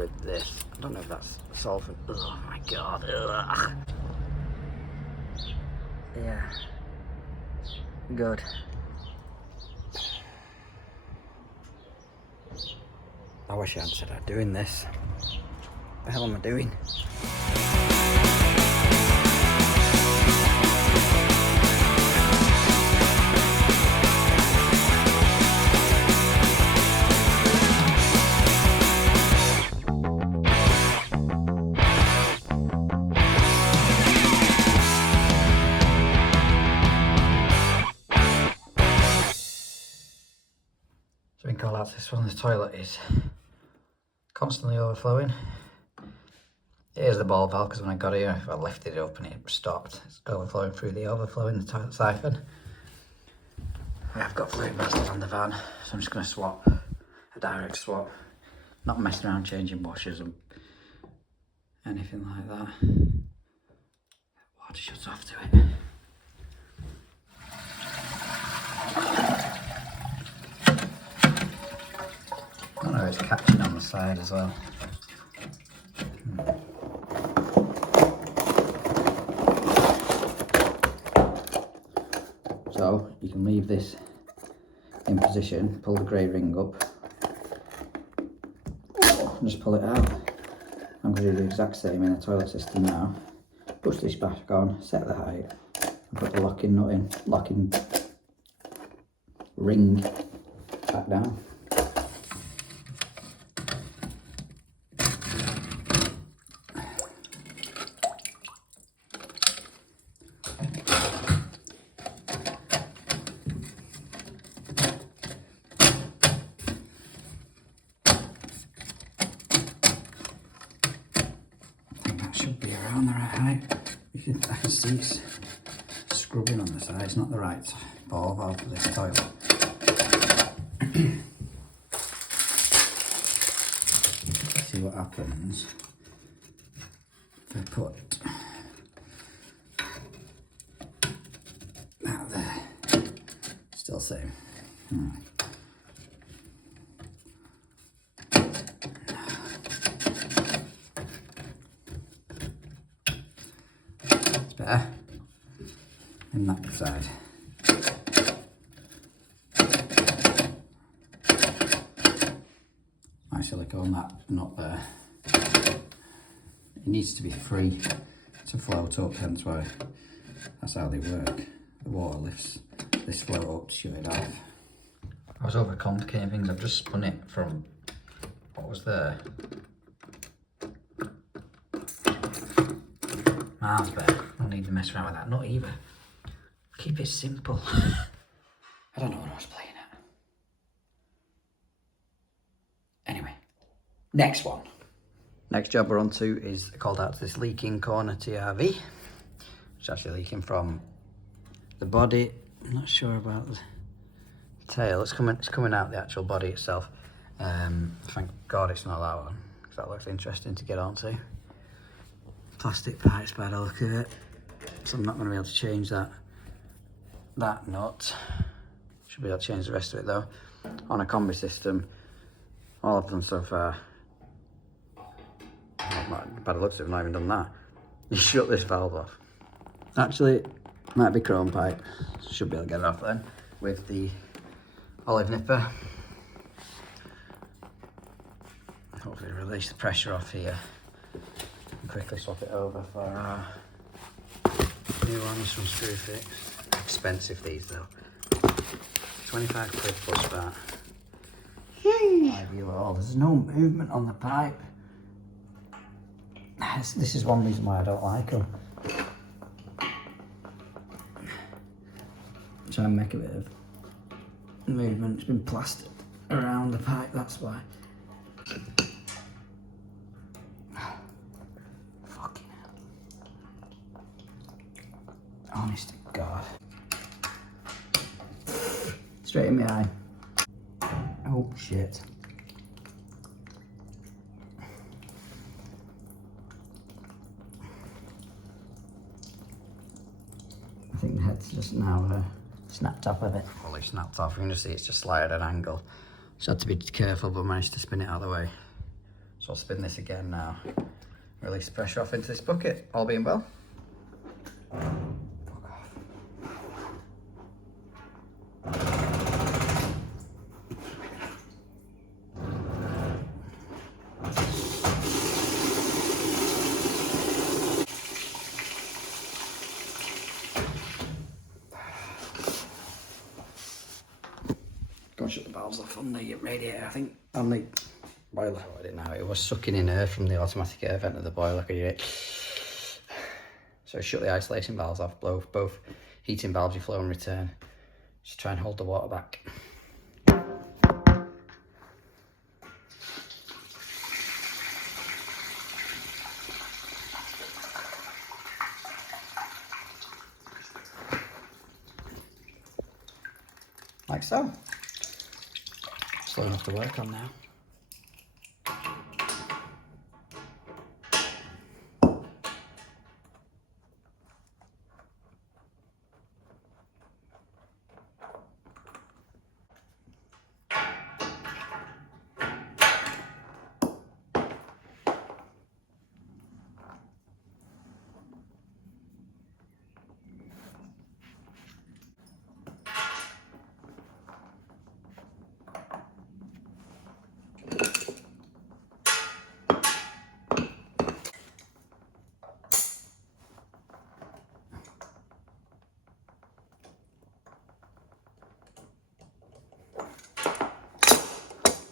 with this. I don't know if that's solvent. Oh my god. Ugh. Yeah. Good. I wish I hadn't said I'm doing this. What the hell am I doing? So we can call out this one. The toilet is constantly overflowing. Here's the ball valve, because when I got here, if I lifted it up and it stopped, it's overflowing through the overflow in the toilet siphon. I have got fluid vessels on the van, so I'm just going to swap, a direct swap. Not messing around changing washers and anything like that. Water shuts off to it. I know it's catching on the side as well. So you can leave this in position, pull the grey ring up, and just pull it out. I'm going to do the exact same in the toilet system now. Push this back on, set the height, and put the locking nut in, locking ring back down. On the right height. I can see it's scrubbing on the side. It's not the right ball valve for this toilet. See what happens if I put that there. Still same. Better in that side. My silicone nut there. It needs to be free to float up, hence why that's how they work. The water lifts this float up to shut it off. I was overcomplicating things. I've just spun it from what was there. Miles better. I don't need to mess around with that. Not either. Keep it simple. I don't know what I was playing at. Anyway, next one. Next job we're on to is called out to this leaking corner TRV. It's actually leaking from the body. I'm not sure about the tail. It's coming out the actual body itself. Thank God it's not that one, because that looks interesting to get onto. Plastic pipes by the look of it, so I'm not going to be able to change that nut. Should be able to change the rest of it though. On a combi system, all I've done so far, by the looks of it, I've not even done that. You shut this valve off. Actually, it might be chrome pipe. Should be able to get it off then with the olive nipper. Hopefully release the pressure off here. Quickly swap it over for our new ones from Screwfix. Expensive these though. 25 quid plus that. Ideal at all. There's no movement on the pipe. This is one reason why I don't like them. Try and make a bit of movement. It's been plastered around the pipe, that's why. Honest to God. Straight in my eye. Oh shit. I think the head's just now snapped off of it. Fully snapped off. You can just see it's just slid at an angle. Just had to be careful, but managed to spin it out of the way. So I'll spin this again now. Release the pressure off into this bucket, all being well. Go and shut the valves off on the radiator, I think, on the boiler. I didn't know, it was sucking in air from the automatic air vent of the boiler. Could you hear it? So shut the isolation valves off, blow both heating valves, your flow and return. Just try and hold the water back. Like so. Slow enough to work on now.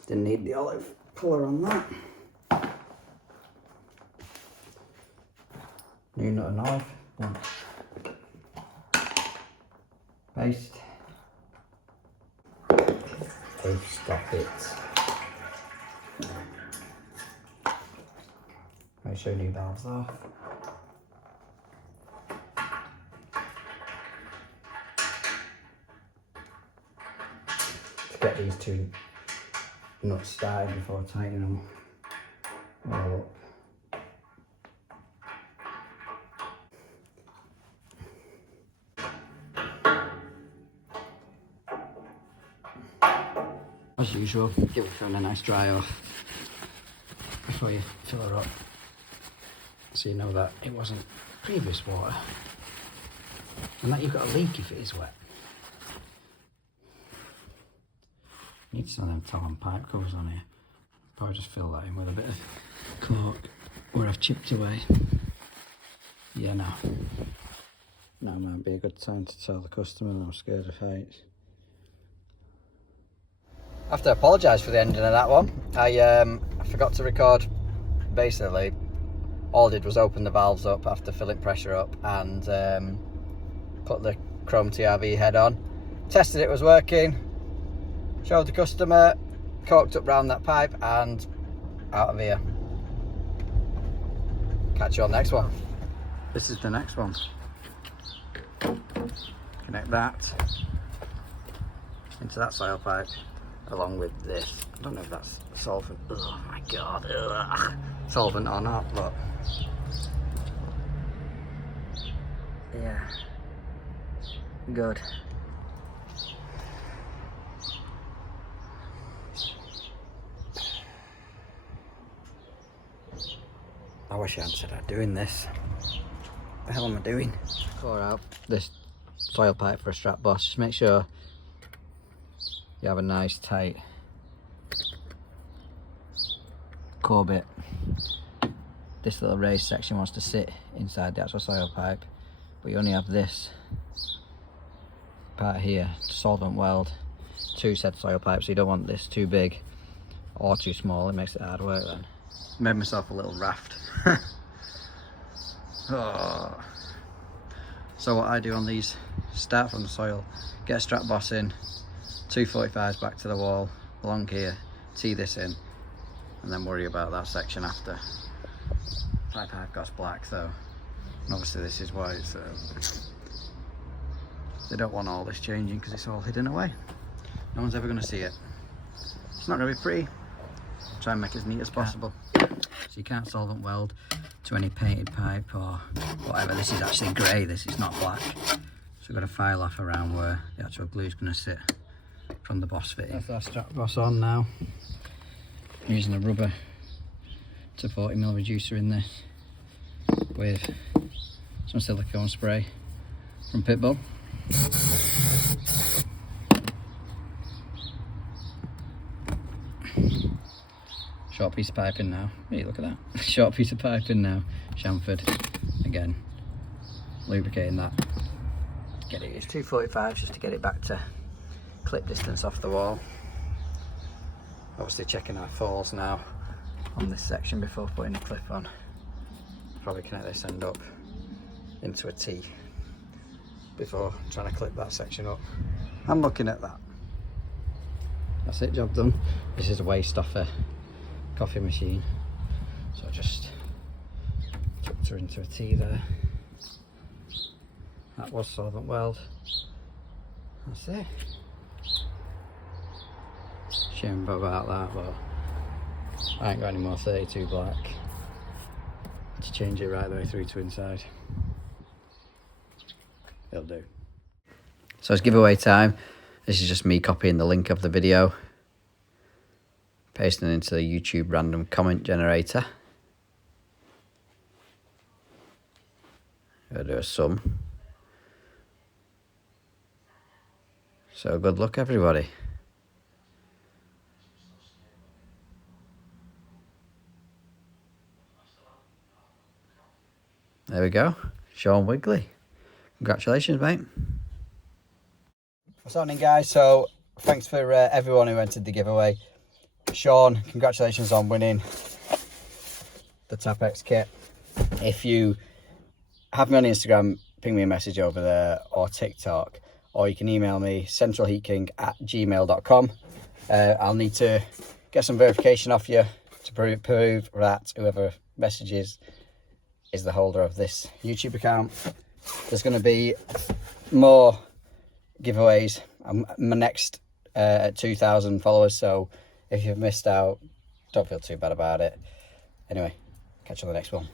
Didn't need the olive colour on that. New nut and olive. One. Paste. Stop it. Make sure new valves off. To get these two nuts started before tightening them all up. As usual, give it a nice dry off before you fill her up, so you know that it wasn't previous water and that you've got a leak if it is wet. Need some of them Talon pipe covers on here. Probably just fill that in with a bit of cork where I've chipped away. Yeah, no. Now might be a good time to tell the customer I'm scared of heights. I have to apologise for the ending of that one. I forgot to record. Basically, all I did was open the valves up after filling pressure up and put the chrome TRV head on. Tested it was working. Showed the customer, corked up round that pipe and out of here. Catch you on the next one. This is the next one. Connect that into that soil pipe along with this. I don't know if that's solvent. Oh my god. Ugh. Solvent or not, but yeah. Good. I wish I hadn't said I'm doing this. What the hell am I doing? Pour out this soil pipe for a strap boss. Just make sure you have a nice tight core bit. This little raised section wants to sit inside the actual soil pipe, but you only have this part here to solvent weld two sets of soil pipes, so you don't want this too big or too small. It makes it hard work then. Made myself a little raft. Oh. So what I do on these, start from the soil, get a strap boss in, 245s back to the wall along here, tee this in, and then worry about that section after. Pipe I've got's black though, and obviously this is white, so they don't want all this changing because it's all hidden away. No one's ever going to see it. It's not going to be pretty. Try and make it as neat as possible. So you can't solvent weld to any painted pipe or whatever. This is actually grey, this is not black. So we've got to file off around where the actual glue is going to sit from the boss fitting. That's our strap boss on now. I'm using a rubber to 40mm reducer in this with some silicone spray from Pitbull. Short piece of piping now. Hey, look at that. Short piece of piping now. Chamfered. Again, lubricating that. Get it. It's 245 just to get it back to clip distance off the wall. Obviously checking our falls now on this section before putting the clip on. Probably connect this end up into a T before trying to clip that section up. I'm looking at that. That's it, job done. This is a waste off a coffee machine. So I just tucked her into a T there. That was solvent weld. That's it. Shame about that, but I ain't got any more 32 black to change it right the way through to inside. It'll do. So it's giveaway time. This is just me copying the link of the video, pasting it into the YouTube random comment generator. I'll do a sum. So good luck, everybody. There we go, Sean Wigley. Congratulations, mate. What's happening, guys? So thanks for everyone who entered the giveaway. Sean, congratulations on winning the Tapex kit. If you have me on Instagram, ping me a message over there, or TikTok, or you can email me centralheatking@gmail.com. I'll need to get some verification off you to prove that whoever messages is the holder of this YouTube account. There's going to be more giveaways. My next at 2,000 followers, so if you've missed out, don't feel too bad about it. Anyway, catch you on the next one.